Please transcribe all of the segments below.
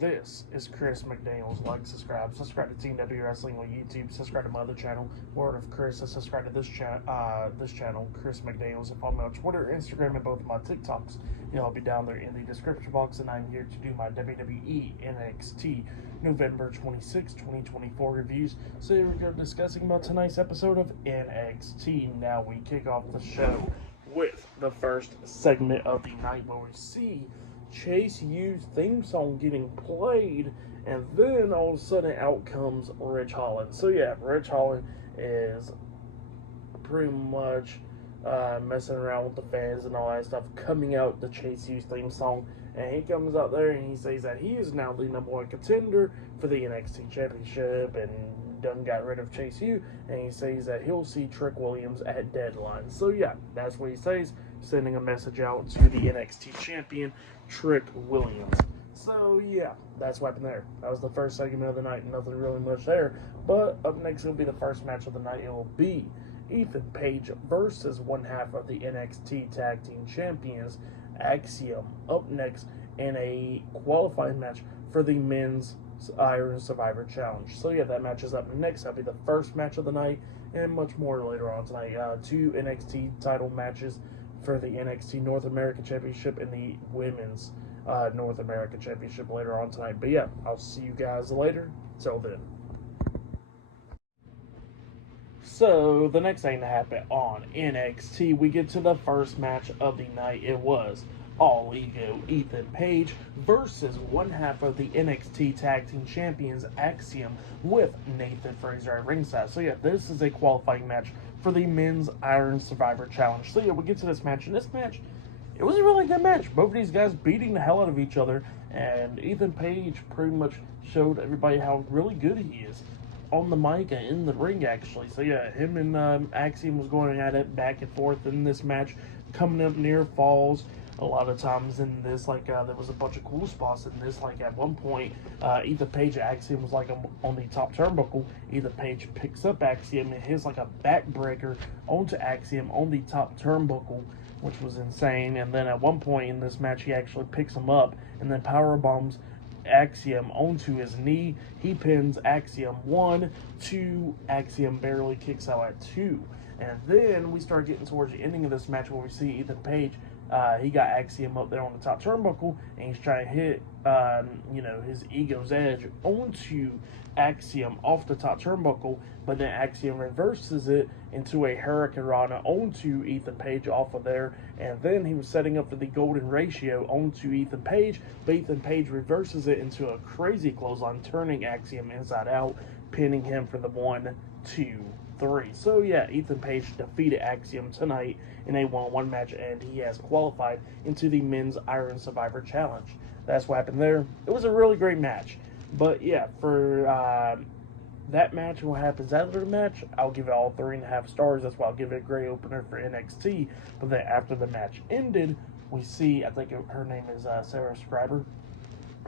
This is Chris McDaniels. Like, subscribe to Team W Wrestling on YouTube. Subscribe to my other channel, Word of Chris. And subscribe to this channel, Chris McDaniels. And follow me on Twitter, Instagram, and both of my TikToks. I'll be down there in the description box. And I'm here to do my WWE NXT November 26, 2024 reviews. So here we go, discussing about tonight's episode of NXT. Now we kick off the show with the first segment of the night, where we see Chase U's theme song getting played, and then all of a sudden out comes Rich Holland. So yeah, Rich Holland is pretty much messing around with the fans and all that stuff, coming out the Chase U's theme song, and he comes out there and he says that he is now the #1 contender for the NXT Championship and done got rid of Chase U, and he says that he'll see Trick Williams at Deadline. So yeah, that's what he says, sending a message out to the NXT champion, Trick Williams. So yeah, that's what happened there. That was the first segment of the night. Nothing really much there. But up next will be the first match of the night. It will be Ethan Page versus one half of the NXT Tag Team Champions, Axiom, up next in a qualifying match for the Men's Iron Survivor Challenge. So yeah, that match is up next. That'll be the first match of the night, and much more later on tonight. Two NXT title matches for the NXT North American Championship and the Women's North American Championship later on tonight. But yeah, I'll see you guys later. Till then. So, the next thing to happen on NXT, we get to the first match of the night. It was All Ego Ethan Page versus one half of the NXT Tag Team Champions, Axiom, with Nathan Frazer at ringside. So yeah, this is a qualifying match for the Men's Iron Survivor Challenge. So yeah, we get to this match, and this match, it was a really good match. Both of these guys beating the hell out of each other, and Ethan Page pretty much showed everybody how really good he is on the mic and in the ring, actually. So yeah, him and Axiom was going at it back and forth in this match, coming up near falls a lot of times in this. Like there was a bunch of cool spots in this. Like at one point, Ethan Page and Axiom was like on the top turnbuckle. Ethan Page picks up Axiom and hits like a backbreaker onto Axiom on the top turnbuckle, which was insane. And then at one point in this match, he actually picks him up and then power bombs Axiom onto his knee. He pins Axiom 1, 2. Axiom barely kicks out at 2. And then we start getting towards the ending of this match, where we see Ethan Page. He got Axiom up there on the top turnbuckle, and he's trying to hit, his ego's edge onto Axiom off the top turnbuckle, but then Axiom reverses it into a Hurricane Rana onto Ethan Page off of there, and then he was setting up for the golden ratio onto Ethan Page, but Ethan Page reverses it into a crazy clothesline, turning Axiom inside out, pinning him for the 1, 2, 3. So yeah, Ethan Page defeated Axiom tonight in a one-on-one match, and he has qualified into the Men's Iron Survivor Challenge. That's what happened there. It was a really great match. But yeah, for that match and what happens after the match, I'll give it all 3.5 stars. That's why I'll give it a great opener for NXT. But then after the match ended, we see, I think her name is Sarah Scriber.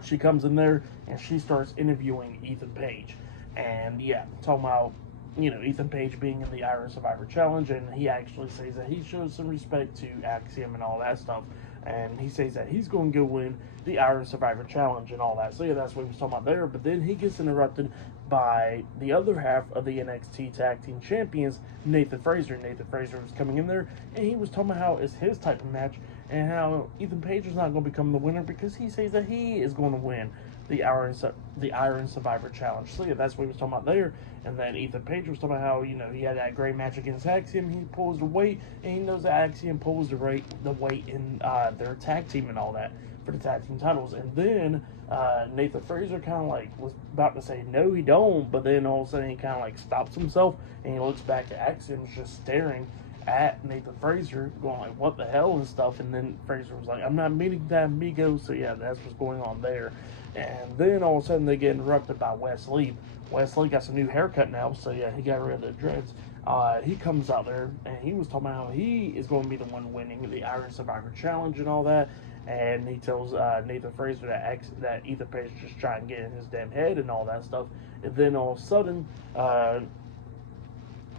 She comes in there and she starts interviewing Ethan Page. And yeah, talking about, Ethan Page being in the Iron Survivor Challenge, and he actually says that he shows some respect to Axiom and all that stuff, and he says that he's going to go win the Iron Survivor Challenge and all that. So yeah, that's what he was talking about there. But then he gets interrupted by the other half of the NXT Tag Team Champions, Nathan Frazer. Nathan Frazer was coming in there, and he was talking about how it's his type of match, and how Ethan Page is not going to become the winner because he says that he is going to win the Iron Survivor Challenge. So yeah, that's what he was talking about there. And then Ethan Page was talking about how, he had that great match against Axiom. He pulls the weight, and he knows that Axiom pulls the weight in their tag team and all that for the tag team titles. And then Nathan Frazer kind of like was about to say, no, he don't. But then all of a sudden he kind of like stops himself, and he looks back at Axiom, just staring at Nathan Frazer, going like, what the hell and stuff. And then Frazer was like, I'm not meeting that amigo. So yeah, that's what's going on there. And then all of a sudden they get interrupted by Wes Lee. Wes Lee got some new haircut now, so yeah, he got rid of the dreads. He comes out there, and he was talking about how he is going to be the one winning the Iron Survivor Challenge and all that. And he tells Nathan Frazer that Ethan Page is just trying to get in his damn head and all that stuff. And then all of a sudden,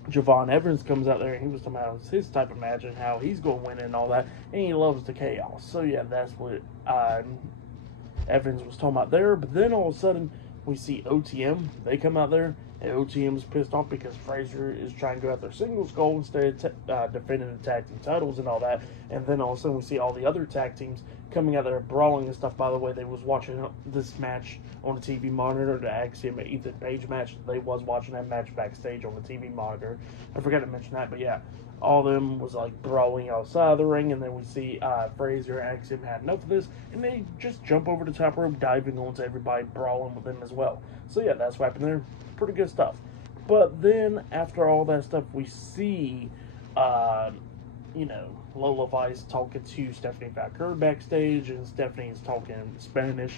Javon Evans comes out there, and he was talking about his type of match and how he's going to win and all that. And he loves the chaos. So yeah, that's what Evans was talking about there. But then all of a sudden, we see OTM. They come out there, and OTM is pissed off because Fraser is trying to go after singles goal instead of defending the tag team titles and all that. And then all of a sudden, we see all the other tag teams coming out there brawling and stuff. By the way, they was watching this match on the TV monitor, the Axiom and Ethan Page match. They was watching that match backstage on the TV monitor. I forgot to mention that, but yeah, all of them was like brawling outside the ring, and then we see Fraser and Axiom had enough of this, and they just jump over the top rope, diving onto everybody, brawling with them as well. So yeah, that's what happened there. Pretty good stuff. But then after all that stuff, we see Lola Vice talking to Stephanie Valkyrie backstage, and Stephanie's talking Spanish,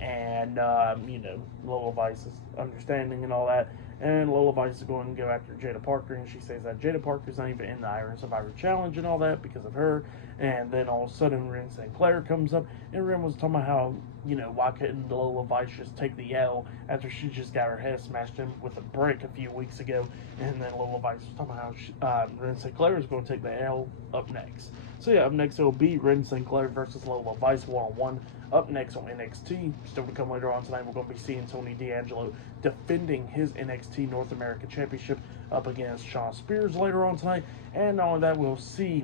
and Lola Vice is understanding and all that. And Lola Vice is going to go after Jada Parker, and she says that Jada Parker's not even in the Iron Survivor Challenge and all that because of her. And then all of a sudden, Ren St. Clair comes up, and Ren was talking about how, why couldn't Lola Vice just take the L after she just got her head smashed in with a brick a few weeks ago. And then Lola Vice was talking about how Ren St. Clair is going to take the L up next. So yeah, up next it'll be Ren St. Clair versus Lola Vice one-on-one. Up next on NXT, still to come later on tonight, we're going to be seeing Tony D'Angelo defending his NXT North American Championship up against Shawn Spears later on tonight. And not only that, we'll see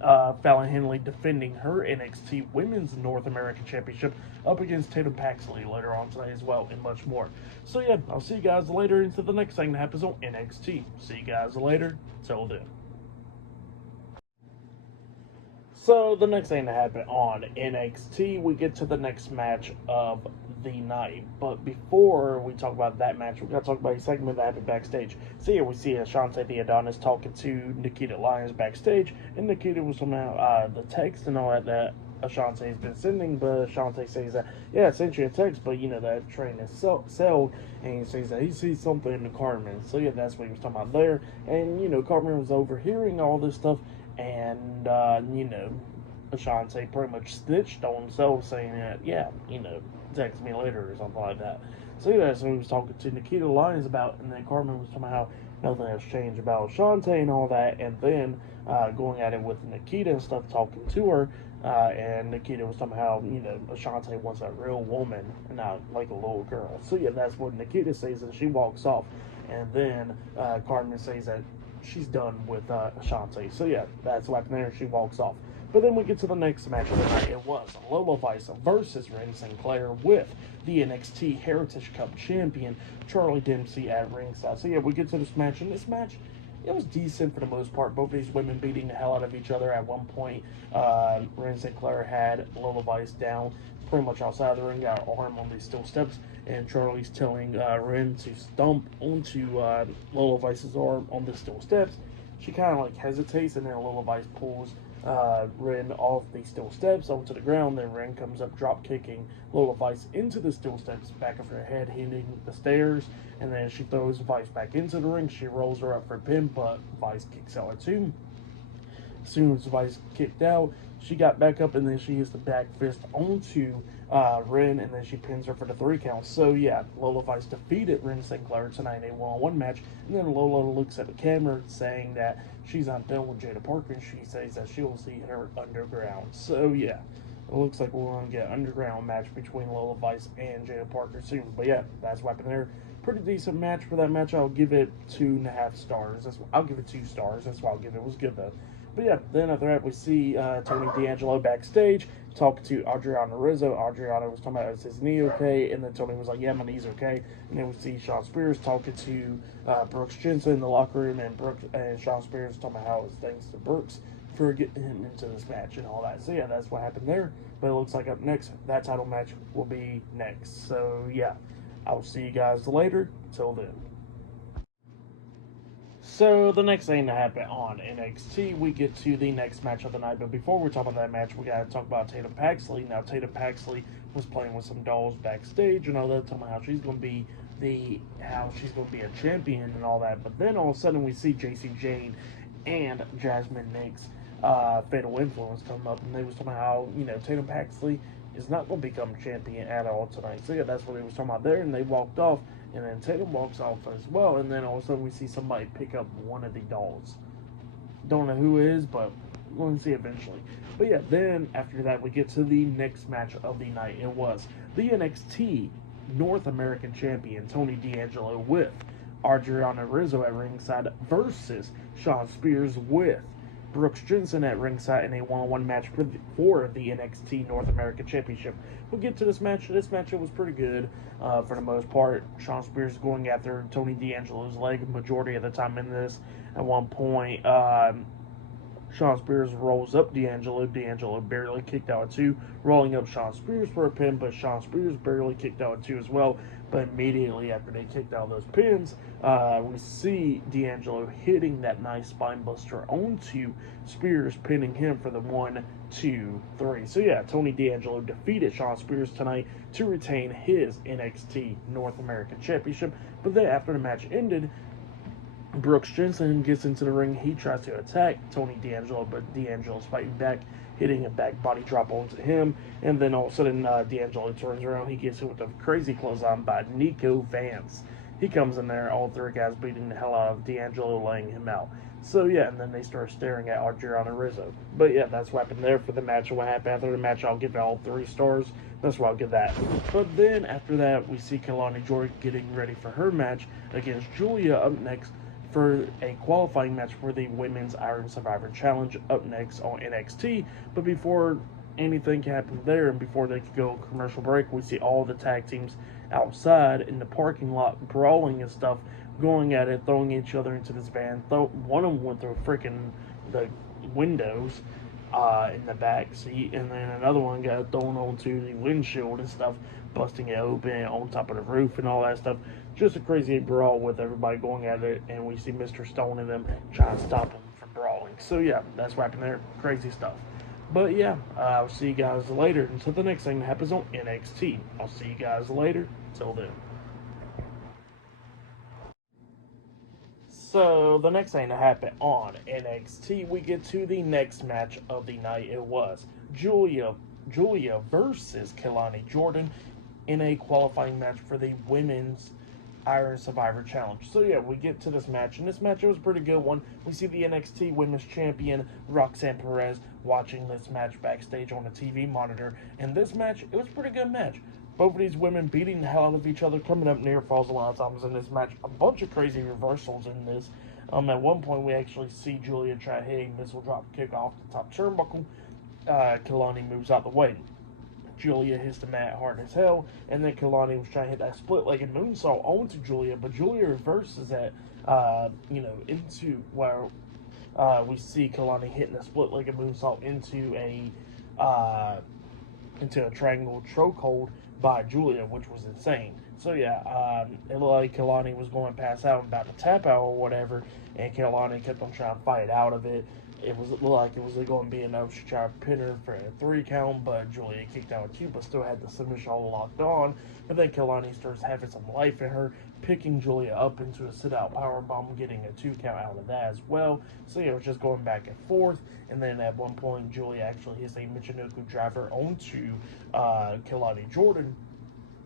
Fallon Henley defending her NXT Women's North American Championship up against Tatum Paxley later on tonight as well, and much more. So yeah, I'll see you guys later into the next thing that happens on NXT. See you guys later. Till then. So the next thing that happened on NXT, we get to the next match of the night. But before we talk about that match, we got to talk about a segment that happened backstage. So here we see Ashante the Adonis talking to Nikita Lyons backstage, and Nikita was somehow the text and all that Ashante has been sending, but Ashante says that, yeah, I sent you a text, but that train is sold, and he says that he sees something in the Cartman. So yeah, that's what he was talking about there. And Cartman was overhearing all this stuff, and Ashante pretty much snitched on himself, saying that, yeah, text me later or something like that. So yeah, that's what he was talking to Nikita Lyons about, and then Cartman was talking about how nothing has changed about Ashante and all that, and then going at it with Nikita and stuff, talking to her, and Nikita was talking how, Ashante wants a real woman and not like a little girl. So yeah, that's what Nikita says, and she walks off, and then Cartman says that she's done with Ashante. So yeah, that's what happened there. She walks off. But then we get to the next match of the night. It was Lola Vice versus Ren St. Clair with the NXT Heritage Cup champion Charlie Dempsey at ringside. So yeah, we get to this match, and this match, it was decent for the most part. Both these women beating the hell out of each other. At one point, Ren St. Clair had Lola Vice down pretty much outside the ring, got her arm on these steel steps, and Charlie's telling Ren to stomp onto Lola Vice's arm on the steel steps. She kind of hesitates, and then Lola Vice pulls Ren off the steel steps onto the ground. Then Ren comes up, drop kicking Lola Vice into the steel steps, back of her head hitting the stairs, and then she throws Vice back into the ring. She rolls her up for a pin, but Vice kicks out at two. As soon as Vice kicked out, she got back up, and then she used the back fist onto Ren, and then she pins her for the 3 count. So yeah, Lola Vice defeated Ren St. Clair tonight in a one-on-one match, and then Lola looks at the camera saying that she's not done with Jada Parker, and she says that she'll see her underground. So yeah, it looks like we're going to get an underground match between Lola Vice and Jada Parker soon. But yeah, that's what happened there. Pretty decent match. For that match, I'll give it 2.5 stars. I'll give it 2 stars. That's what I'll give it. It was good though. But yeah, then after that, we see Tony D'Angelo backstage talking to Adriano Rizzo. Adriano was talking about, is his knee okay? And then Tony was like, yeah, my knee's okay. And then we see Shawn Spears talking to Brooks Jensen in the locker room, and Shawn Spears talking about how it's thanks to Brooks for getting him into this match and all that. So yeah, that's what happened there. But it looks like up next, that title match will be next. So yeah, I'll see you guys later. Till then. So the next thing that happened on NXT, we get to the next match of the night. But before we talk about that match, we gotta talk about Tatum Paxley. Now, Tatum Paxley was playing with some dolls backstage and all that, talking about how she's gonna be a champion and all that. But then all of a sudden, we see JC Jane and Jasmine Nix, Fatal Influence, come up, and they was talking about how Tatum Paxley is not going to become champion at all tonight. So yeah, that's what they was talking about there, and they walked off, and then Tatum walks off as well, and then all of a sudden we see somebody pick up one of the dolls. Don't know who it is, but going to see eventually. But yeah, then after that, we get to the next match of the night. It was the NXT North American Champion Tony D'Angelo with Adriana Rizzo at ringside versus Shawn Spears with Brooks Jensen at ringside in a one-on-one match for the NXT North American Championship. We'll get to this match. This matchup was pretty good for the most part. Shawn Spears going after Tony D'Angelo's leg majority of the time in this. At one point, Shawn Spears rolls up D'Angelo. D'Angelo barely kicked out at 2, rolling up Shawn Spears for a pin, but Shawn Spears barely kicked out at 2 as well. But immediately after they kicked out those pins, we see D'Angelo hitting that nice spine buster onto Spears, pinning him for the 1, 2, 3. So yeah, Tony D'Angelo defeated Shawn Spears tonight to retain his NXT North American Championship. But then after the match ended, Brooks Jensen gets into the ring. He tries to attack Tony D'Angelo, but D'Angelo's fighting back, hitting a back body drop onto him. And then all of a sudden, D'Angelo turns around. He gets hit with a crazy clothesline by Nico Vance. He comes in there, all 3 guys beating the hell out of D'Angelo, laying him out. So yeah, and then they start staring at Adriana Rizzo. But yeah, that's what happened there for the match. What happened after the match, I'll give it all 3 stars. That's why I'll give that. But then after that, we see Kelani Jordan getting ready for her match against Giulia up next for a qualifying match for the Women's Iron Survivor Challenge up next on NXT. But before anything can happen there and before they could go commercial break, we see all the tag teams outside in the parking lot brawling and stuff, going at it, throwing each other into this van. One of them went through freaking the windows in the back seat, and then another one got thrown onto the windshield and stuff, busting it open on top of the roof and all that stuff. Just a crazy brawl with everybody going at it, and we see Mr. Stone and them trying to stop them from brawling. So yeah, that's what happened there. Crazy stuff. But yeah, I'll see you guys later until the next thing that happens on NXT. I'll see you guys later. Till then. So the next thing to happen on NXT, we get to the next match of the night. It was Giulia versus Kelani Jordan in a qualifying match for the Women's Iron Survivor Challenge. So yeah, we get to this match, and this match was a pretty good one. We see the NXT Women's Champion Roxanne Perez watching this match backstage on a TV monitor, and this match, it was a pretty good match. Both of these women beating the hell out of each other, coming up near falls a lot of times in this match. A bunch of crazy reversals in this. At one point, we actually see Giulia try to hit a missile drop kick off the top turnbuckle. Kelani moves out the way. Giulia hits the mat hard as hell, and then Kelani was trying to hit that split-legged moonsault onto Giulia, but Giulia reverses that, into where we see Kelani hitting a split-legged moonsault into a triangle chokehold by Giulia, which was insane. So yeah, it looked like Kelani was going to pass out and about to tap out or whatever, and Kelani kept on trying to fight out of it. It looked like it was going to be enough. She tried to pin her for a 3 count, but Giulia kicked out a 2, but still had the submission all locked on. But then Kelani starts having some life in her, picking Giulia up into a sit-out powerbomb, getting a 2 count out of that as well. So yeah, it was just going back and forth. And then at one point, Giulia actually hits a Michinoku driver onto Kelani Jordan.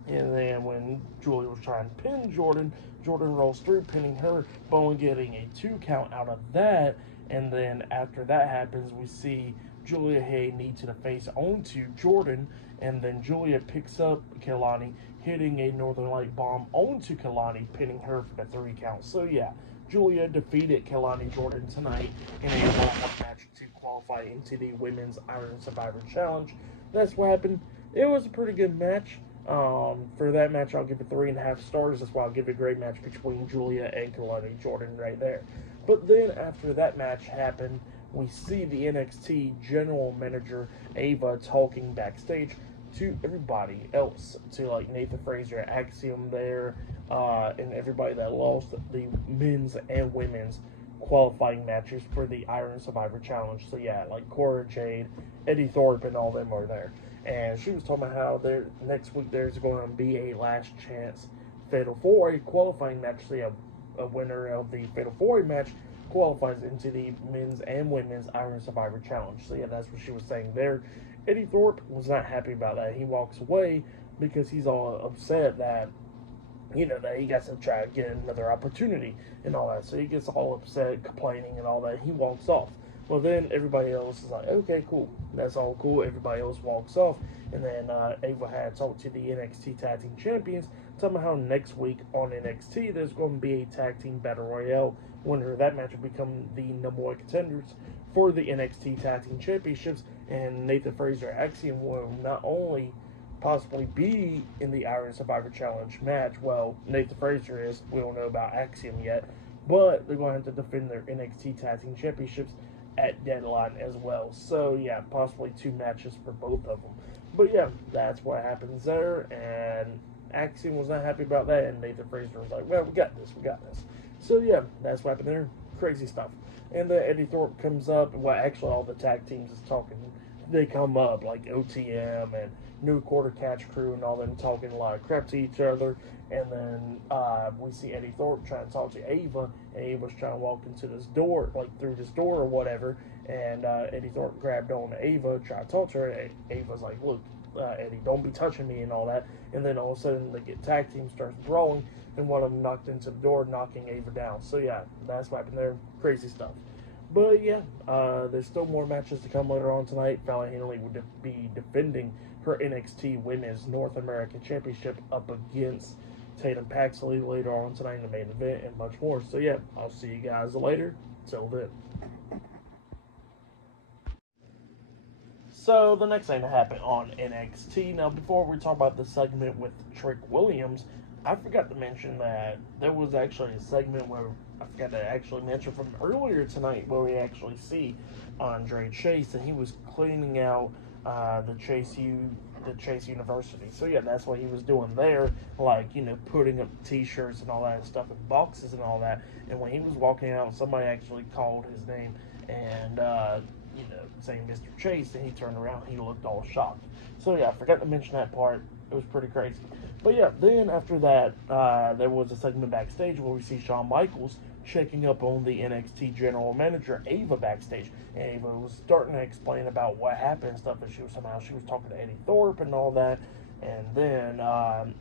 And then when Giulia was trying to pin Jordan, Jordan rolls through, pinning her, but only getting a 2 count out of that. And then after that happens, we see Giulia hit a knee to the face onto Jordan, and then Giulia picks up Kelani, hitting a Northern Light bomb onto Kelani, pinning her for the 3 count. So yeah, Giulia defeated Kelani Jordan tonight in a one-on-one match to qualify into the Women's Iron Survivor Challenge. That's what happened. It was a pretty good match. For that match, I'll give it 3.5 stars. That's why I'll give it a great match between Giulia and Kelani Jordan right there. But then after that match happened, we see the NXT General Manager Ava talking backstage to everybody else, to like Nathan Frazier, Axiom there, and everybody that lost the men's and women's qualifying matches for the Iron Survivor Challenge. So yeah, like Cora Jade, Eddie Thorpe, and all them are there. And she was talking about how next week there's going to be a last chance Fatal 4 qualifying match. So yeah, a winner of the Fatal 4 match qualifies into the men's and women's Iron Survivor Challenge. So yeah, that's what she was saying there. Eddie Thorpe was not happy about that. He walks away because he's all upset that, that he got to try to get another opportunity and all that. So he gets all upset, complaining and all that. He walks off. Well, then everybody else is like, okay, cool. That's all cool. Everybody else walks off. And then Ava had talked to the NXT Tag Team Champions, telling them how next week on NXT there's going to be a Tag Team Battle Royale. Winner of that match will become the number one contenders for the NXT Tag Team Championships. And Nathan Frazer Axiom will not only possibly be in the Iron Survivor Challenge match. Well, Nathan Frazer is. We don't know about Axiom yet. But they're going to have to defend their NXT Tag Team Championships at Deadline as well. So, yeah, possibly 2 matches for both of them. But, yeah, that's what happens there. And Axiom was not happy about that. And Nathan Frazer was like, well, we got this. So, yeah, that's what happened there. Crazy stuff. And then Eddie Thorpe comes up. Well, actually, all the tag teams is talking. They come up, like OTM and New Quarter Catch Crew and all them talking a lot of crap to each other. And then we see Eddie Thorpe trying to talk to Ava, and Ava's trying to walk into this door, like through this door or whatever. And Eddie Thorpe grabbed on to Ava, tried to talk to her. And Ava's like, look, Eddie, don't be touching me and all that. And then all of a sudden they get tag team, starts brawling, and one of them knocked into the door, knocking Ava down. So yeah, that's what happened there. Crazy stuff. But yeah, there's still more matches to come later on tonight. Fallon Henley would be defending her NXT Women's North American Championship up against Tatum Paxley later on tonight in the main event and much more. So yeah, I'll see you guys later. Till then. So the next thing to happen on NXT. Now, before we talk about the segment with Trick Williams, I forgot to mention that there was actually a segment where I forgot to actually mention from earlier tonight where we actually see Andre Chase, and he was cleaning out the Chase University. So yeah, that's what he was doing there, like, you know, putting up T-shirts and all that stuff in boxes and all that. And when he was walking out, somebody actually called his name and saying Mr. Chase, and he turned around and he looked all shocked. So yeah, I forgot to mention that part. It was pretty crazy. But yeah, then after that, there was a segment backstage where we see Shawn Michaels checking up on the NXT general manager, Ava, backstage. And Ava was starting to explain about what happened and stuff, and she was talking to Eddie Thorpe and all that. And then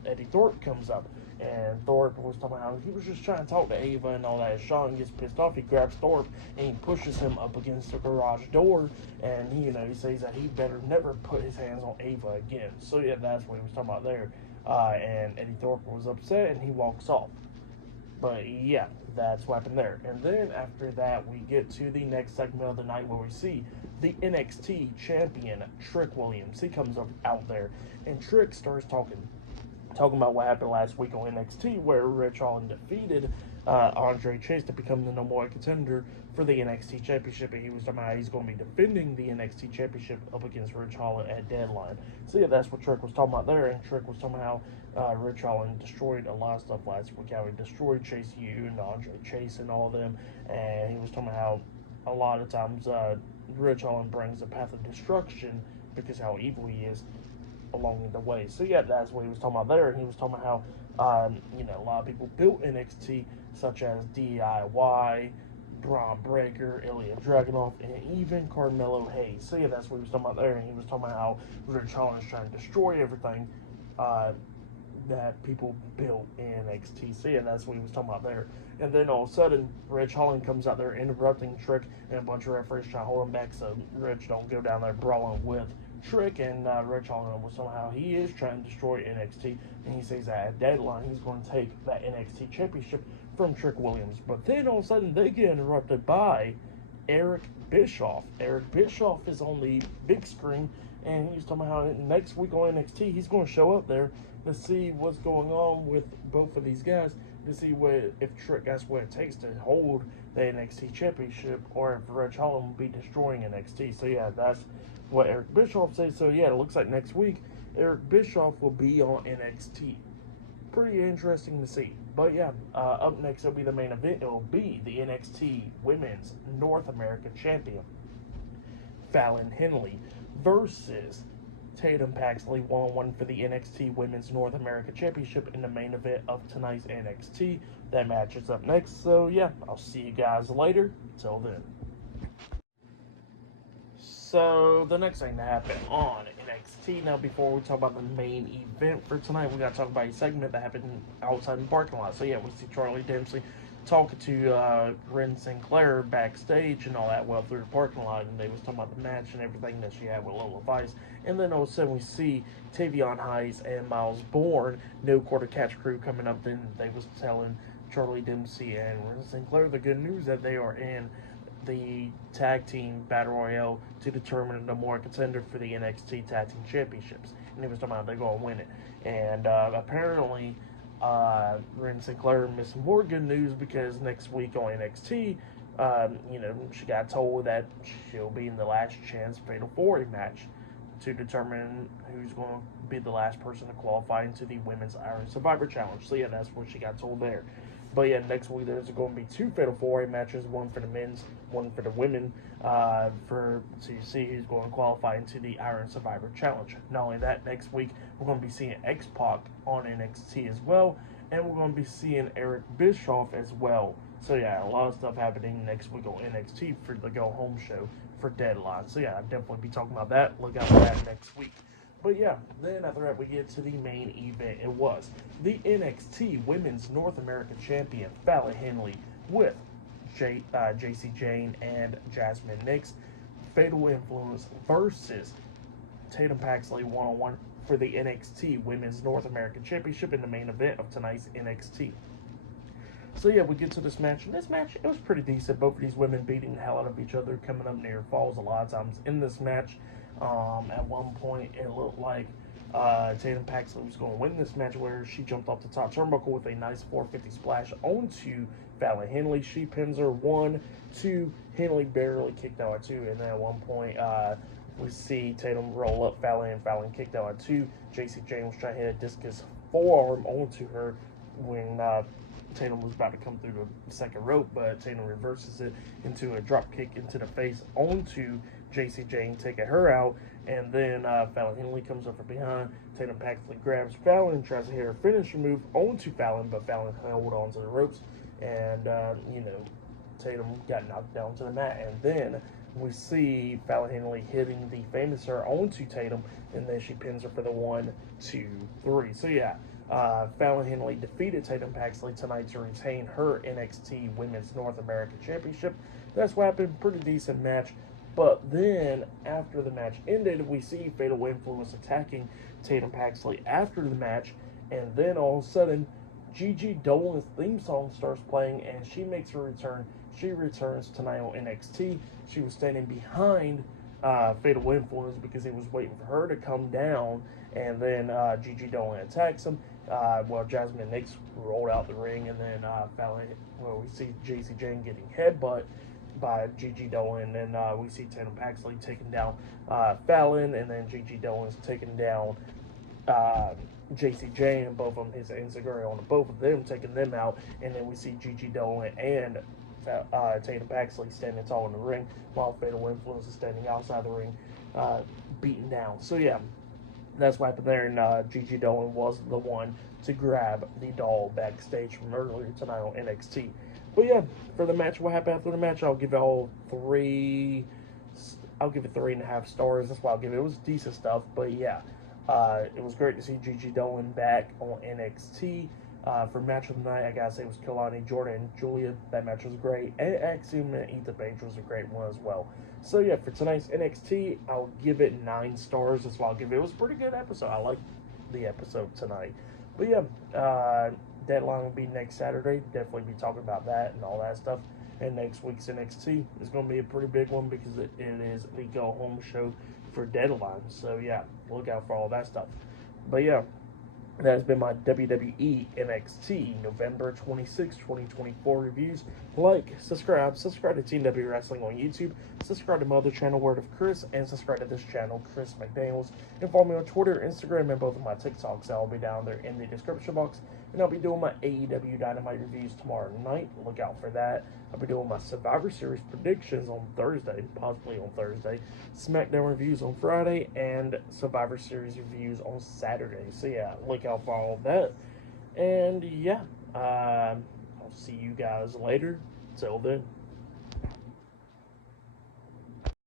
Eddie Thorpe comes up, and Thorpe was talking about how he was just trying to talk to Ava and all that. And Shawn gets pissed off. He grabs Thorpe and he pushes him up against the garage door. And he says that he better never put his hands on Ava again. So yeah, that's what he was talking about there. And Eddie Thorpe was upset and he walks off. But yeah, that's what happened there. And then after that, we get to the next segment of the night where we see the NXT champion, Trick Williams. He comes out there, and Trick starts talking about what happened last week on NXT, where Rich Holland defeated Andre Chase to become the number one contender for the NXT Championship. And he was talking about how he's going to be defending the NXT Championship up against Rich Holland at Deadline. So yeah, that's what Trick was talking about there. And Trick was talking about how Rich Holland destroyed a lot of stuff last week, how he destroyed Chase U and Andre Chase and all of them. And he was talking about how a lot of times Rich Holland brings a path of destruction because how evil he is along the way. So yeah, that's what he was talking about there. And he was talking about how a lot of people built NXT, such as DIY, Braun Breaker, Ilya Dragunov, and even Carmelo Hayes. So yeah, that's what he was talking about there. And he was talking about how Rich Holland is trying to destroy everything that people built in NXT. So yeah, that's what he was talking about there. And then all of a sudden, Rich Holland comes out there interrupting Trick, and a bunch of referees trying to hold him back so Rich don't go down there brawling with Trick. And Rich Holland was somehow he is trying to destroy NXT, and he says that at Deadline he's going to take that NXT championship from Trick Williams. But then all of a sudden they get interrupted by Eric Bischoff. Eric Bischoff is on the big screen, and he's talking about how next week on NXT he's going to show up there to see what's going on with both of these guys, to see if Trick has what it takes to hold the NXT championship, or if Rich Holland will be destroying NXT. So yeah, that's what Eric Bischoff says. So yeah, it looks like next week Eric Bischoff will be on NXT. Pretty interesting to see. But yeah, up next it'll be the main event. It'll be the NXT Women's North American Champion, Fallon Henley, versus Tatum Paxley, one-on-one for the NXT Women's North American Championship in the main event of tonight's NXT. That match is up next. So yeah, I'll see you guys later. Till then. So the next thing to happen on NXT. Now, before we talk about the main event for tonight, we got to talk about a segment that happened outside in the parking lot. So yeah, we see Charlie Dempsey talking to Ren Sinclair backstage and all that, well, through the parking lot, and they was talking about the match and everything that she had with Lola Vice. And then all of a sudden we see Tavion Heights and Miles Bourne, no quarter catch crew coming up. Then they was telling Charlie Dempsey and Ren Sinclair the good news that they are in the tag team battle royale to determine the more contender for the NXT tag team championships. And he was talking about they're going to win it. And apparently, Ren Sinclair missed more good news because next week on NXT, she got told that she'll be in the last chance Fatal 4 match to determine who's going to be the last person to qualify into the Women's Iron Survivor Challenge. So yeah, that's what she got told there. But yeah, next week there's going to be 2 Fatal 4 matches, one for the men's, one for the women, to see who's going to qualify into the Iron Survivor Challenge. Not only that, next week we're going to be seeing X-Pac on NXT as well, and we're going to be seeing Eric Bischoff as well. So yeah, a lot of stuff happening next week on NXT for the Go Home show for Deadline. So yeah, I'll definitely be talking about that. Look out for that next week. But yeah, then after that we get to the main event. It was the NXT Women's North American Champion Fallon Henley with JC Jane and Jasmine Nix. Fatal Influence versus Tatum Paxley one-on-one for the NXT Women's North American Championship in the main event of tonight's NXT. So yeah, we get to this match, and this match, it was pretty decent. Both of these women beating the hell out of each other, coming up near falls a lot of times in this match. At one point, it looked like Tatum Paxley was going to win this match, where she jumped off the top turnbuckle with a nice 450 splash onto Fallon Henley. She pins her 1, 2. Henley barely kicked out at 2, and then at one point, we see Tatum roll up Fallon, and Fallon kicked out at 2. JC Jane was trying to hit a discus forearm onto her when Tatum was about to come through the second rope, but Tatum reverses it into a drop kick into the face onto JC Jane, taking her out, and then Fallon Henley comes up from behind. Tatum Paxley grabs Fallon and tries to hit her finisher move onto Fallon, but Fallon held on to the ropes, and Tatum got knocked down to the mat, and then we see Fallon Henley hitting the famous her onto Tatum, and then she pins her for the 1, 2, 3. So yeah, Fallon Henley defeated Tatum Paxley tonight to retain her NXT Women's North American Championship. That's what happened. Pretty decent match. But then, after the match ended, we see Fatal Influence attacking Tatum Paxley after the match, and then all of a sudden, Gigi Dolin's theme song starts playing, and she makes her return. She returns tonight on NXT. She was standing behind Fatal Influence because he was waiting for her to come down, and then Gigi Dolin attacks him. Jasmine Nix rolled out the ring, and then we see JC Jane getting headbutt by Gigi Dolin, and we see Tatum Paxley taking down Fallon, and then Gigi Dolin's taking down JC Jane, and both of them his Enziguri on both of them, taking them out, and then we see Gigi Dolin and Tatum Paxley standing tall in the ring, while Fatal Influence is standing outside the ring, beaten down. So yeah, that's what happened there, and Gigi Dolin was the one to grab the doll backstage from earlier tonight on NXT. But yeah, for the match, what happened after the match, I'll give it all 3. I'll give it 3.5 stars. That's what I'll give it. It was decent stuff, but yeah, it was great to see Gigi Dolin back on NXT. For match of the night, I gotta say it was Kelani, Jordan, and Giulia. That match was great, and Axiom and Ethan Page was a great one as well. So yeah, for tonight's NXT, I'll give it 9 stars. That's what I'll give it. It was a pretty good episode. I liked the episode tonight. But yeah, Deadline will be next Saturday. Definitely be talking about that and all that stuff. And next week's NXT is going to be a pretty big one because it is the Go Home show for Deadline. So yeah, look out for all that stuff. But yeah, that has been my WWE NXT November 26, 2024 reviews. Like, subscribe to Team W Wrestling on YouTube, subscribe to my other channel, Word of Chris, and subscribe to this channel, Chris McDaniels. And follow me on Twitter, Instagram, and both of my TikToks. I'll be down there in the description box. And I'll be doing my AEW Dynamite reviews tomorrow night. Look out for that. I'll be doing my Survivor Series predictions on Thursday, possibly on Thursday. SmackDown reviews on Friday, and Survivor Series reviews on Saturday. So yeah, look out for all of that. And yeah, I'll see you guys later. Till then.